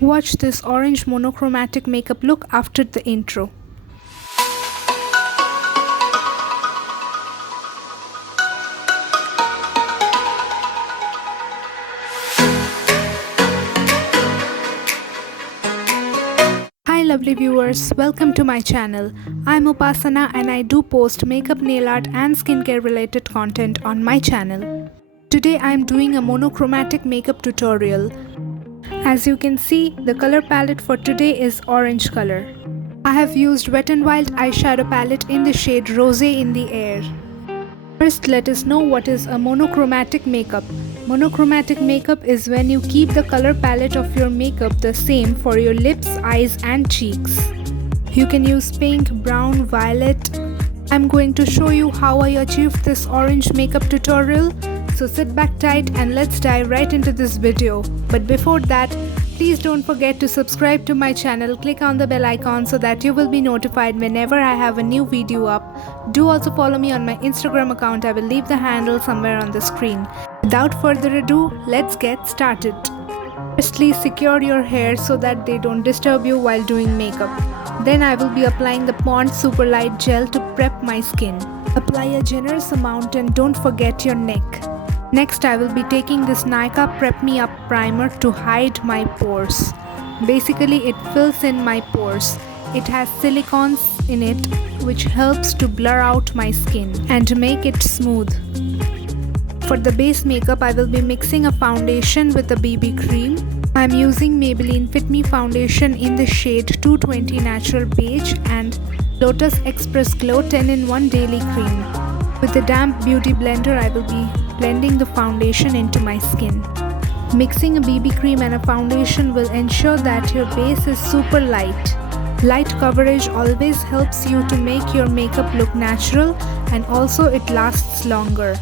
Watch this orange monochromatic makeup look after the intro. Hi lovely viewers, welcome to my channel. I'm Upasana and I do post makeup, nail art and skincare related content on my channel. Today I'm doing a monochromatic makeup tutorial. As you can see, the color palette for today is orange color. I have used Wet n Wild eyeshadow palette in the shade Rosé in the Air. First, let us know what is a monochromatic makeup. Monochromatic makeup is when you keep the color palette of your makeup the same for your lips, eyes and cheeks. You can use pink, brown, violet. I'm going to show you how I achieved this orange makeup tutorial. So sit back tight and let's dive right into this video. But before that, please don't forget to subscribe to my channel, click on the bell icon so that you will be notified whenever I have a new video up. Do also follow me on my Instagram account, I will leave the handle somewhere on the screen. Without further ado, let's get started. Firstly, secure your hair so that they don't disturb you while doing makeup. Then I will be applying the Pond Superlight Gel to prep my skin. Apply a generous amount and don't forget your neck. Next, I will be taking this Nykaa Prep Me Up Primer to hide my pores. Basically, it fills in my pores. It has silicones in it which helps to blur out my skin and to make it smooth. For the base makeup, I will be mixing a foundation with a BB cream. I am using Maybelline Fit Me foundation in the shade 220 Natural Beige and Lotus Express Glow 10-in-1 Daily Cream. With the damp beauty blender, I will be blending the foundation into my skin. Mixing a BB cream and a foundation will ensure that your base is super light. Light coverage always helps you to make your makeup look natural and also it lasts longer.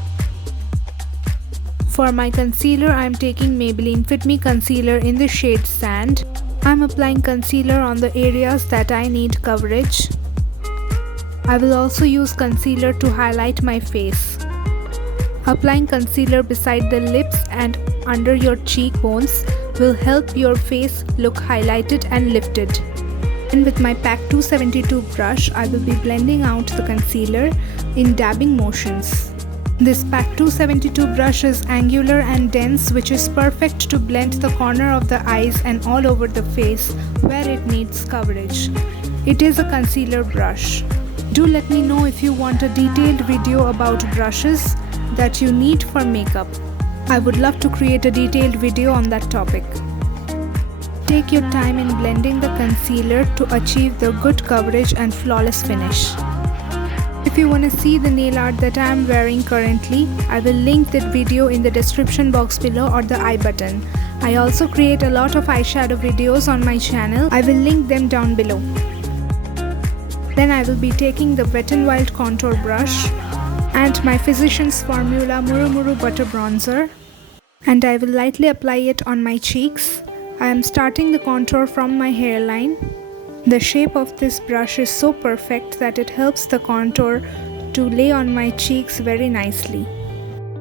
For my concealer, I am taking Maybelline Fit Me Concealer in the shade Sand. I am applying concealer on the areas that I need coverage. I will also use concealer to highlight my face. Applying concealer beside the lips and under your cheekbones will help your face look highlighted and lifted. And with my PAC 272 brush, I will be blending out the concealer in dabbing motions. This PAC 272 brush is angular and dense, which is perfect to blend the corner of the eyes and all over the face where it needs coverage. It is a concealer brush. Do let me know if you want a detailed video about brushes that you need for makeup. I would love to create a detailed video on that topic. Take your time in blending the concealer to achieve the good coverage and flawless finish. If you want to see the nail art that I am wearing currently, I will link that video in the description box below or the I button. I also create a lot of eyeshadow videos on my channel. I will link them down below. Then I will be taking the Wet n Wild contour brush and my Physicians Formula Muru Muru Butter Bronzer, and I will lightly apply it on my cheeks. I am starting the contour from my hairline. The shape of this brush is so perfect that it helps the contour to lay on my cheeks very nicely.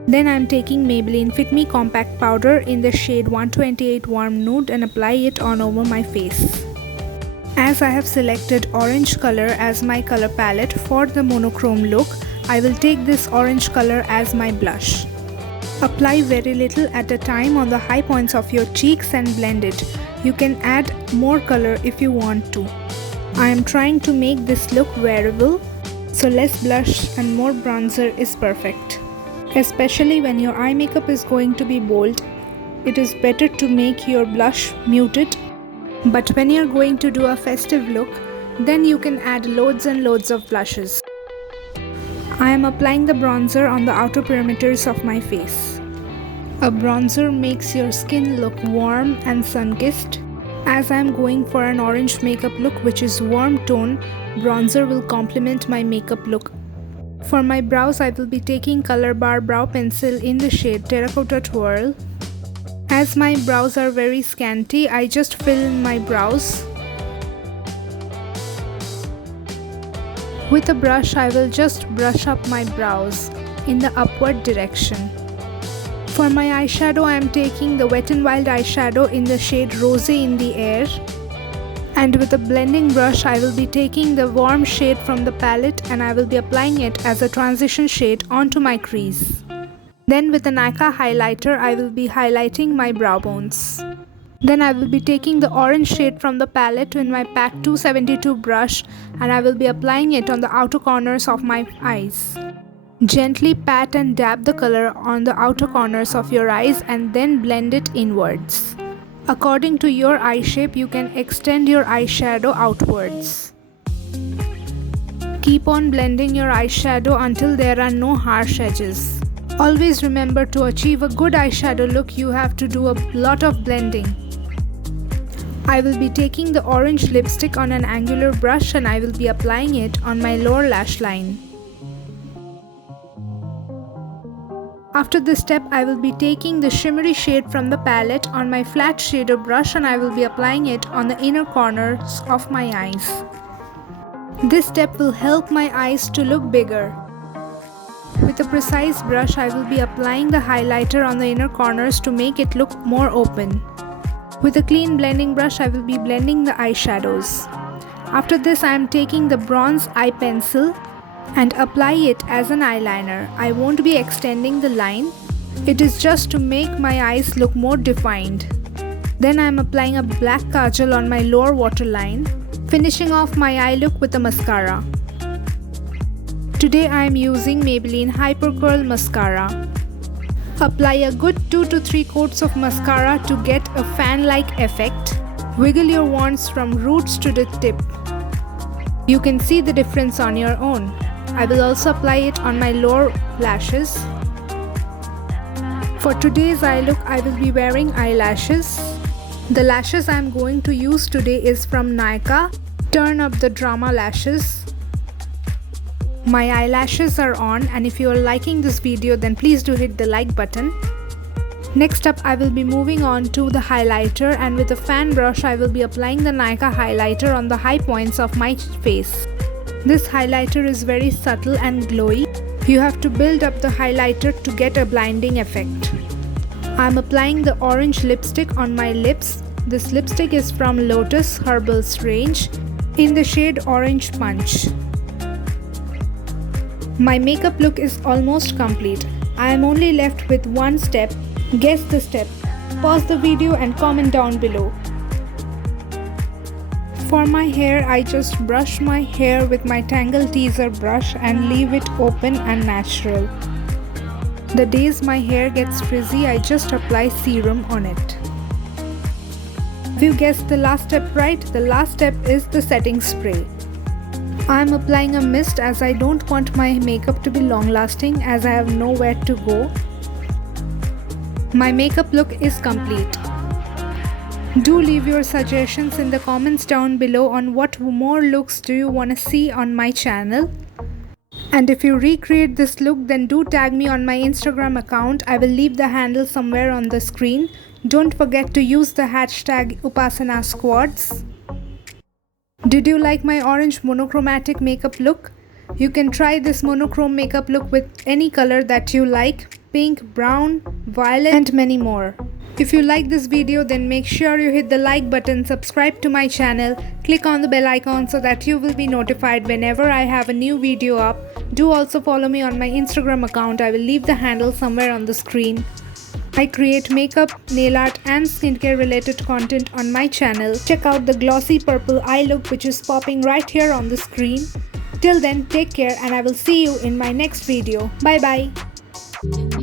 Then I am taking Maybelline Fit Me Compact Powder in the shade 128 Warm Nude and apply it on over my face. As I have selected orange color as my color palette for the monochrome look, I will take this orange color as my blush. Apply very little at a time on the high points of your cheeks and blend it. You can add more color if you want to. I am trying to make this look wearable, so less blush and more bronzer is perfect. Especially when your eye makeup is going to be bold, it is better to make your blush muted. But when you're going to do a festive look, then you can add loads and loads of blushes. I am applying the bronzer on the outer perimeters of my face. A bronzer makes your skin look warm and sun-kissed. As I am going for an orange makeup look which is warm tone, bronzer will complement my makeup look. For my brows, I will be taking Colorbar brow pencil in the shade Terracotta Twirl. As my brows are very scanty, I just fill in my brows. With a brush, I will just brush up my brows in the upward direction. For my eyeshadow, I am taking the Wet n Wild eyeshadow in the shade Rosé in the Air. And with a blending brush, I will be taking the warm shade from the palette and I will be applying it as a transition shade onto my crease. Then with a Nykaa highlighter, I will be highlighting my brow bones. Then I will be taking the orange shade from the palette in my PAC 272 brush and I will be applying it on the outer corners of my eyes. Gently pat and dab the color on the outer corners of your eyes and then blend it inwards. According to your eye shape, you can extend your eyeshadow outwards. Keep on blending your eyeshadow until there are no harsh edges. Always remember, to achieve a good eyeshadow look, you have to do a lot of blending. I will be taking the orange lipstick on an angular brush and I will be applying it on my lower lash line. After this step, I will be taking the shimmery shade from the palette on my flat shader brush and I will be applying it on the inner corners of my eyes. This step will help my eyes to look bigger. With a precise brush, I will be applying the highlighter on the inner corners to make it look more open. With a clean blending brush, I will be blending the eyeshadows. After this, I am taking the bronze eye pencil and apply it as an eyeliner. I won't be extending the line. It is just to make my eyes look more defined. Then I am applying a black kajal on my lower waterline, finishing off my eye look with a mascara. Today I am using Maybelline Hypercurl Mascara. Apply a good 2 to 3 coats of mascara to get a fan-like effect. Wiggle your wands from roots to the tip. You can see the difference on your own. I will also apply it on my lower lashes. For today's eye look, I will be wearing eyelashes. The lashes I am going to use today is from Nykaa, Turn Up the Drama Lashes. My eyelashes are on, and if you are liking this video, then please do hit the like button. Next up, I will be moving on to the highlighter, and with a fan brush I will be applying the Nykaa highlighter on the high points of my face. This highlighter is very subtle and glowy. You have to build up the highlighter to get a blinding effect. I am applying the orange lipstick on my lips. This lipstick is from Lotus Herbals range in the shade Orange Punch. My makeup look is almost complete. I am only left with one step. Guess the step. Pause the video and comment down below. For my hair, I just brush my hair with my Tangle teezer brush and leave it open and natural. The days my hair gets frizzy, I just apply serum on it. If you guessed the last step right, the last step is the setting spray. I am applying a mist as I don't want my makeup to be long lasting as I have nowhere to go. My makeup look is complete. Do leave your suggestions in the comments down below on what more looks do you want to see on my channel. And if you recreate this look, then do tag me on my Instagram account. I will leave the handle somewhere on the screen. Don't forget to use the hashtag #UpasanaSquads. Did you like my orange monochromatic makeup look? You can try this monochrome makeup look with any color that you like: pink, brown, violet, and many more. If you like this video, then make sure you hit the like button, subscribe to my channel, click on the bell icon so that you will be notified whenever I have a new video up. Do also follow me on my Instagram account. I will leave the handle somewhere on the screen. I create makeup, nail art and skincare related content on my channel. Check out the glossy purple eye look which is popping right here on the screen. Till then, take care and I will see you in my next video. Bye bye.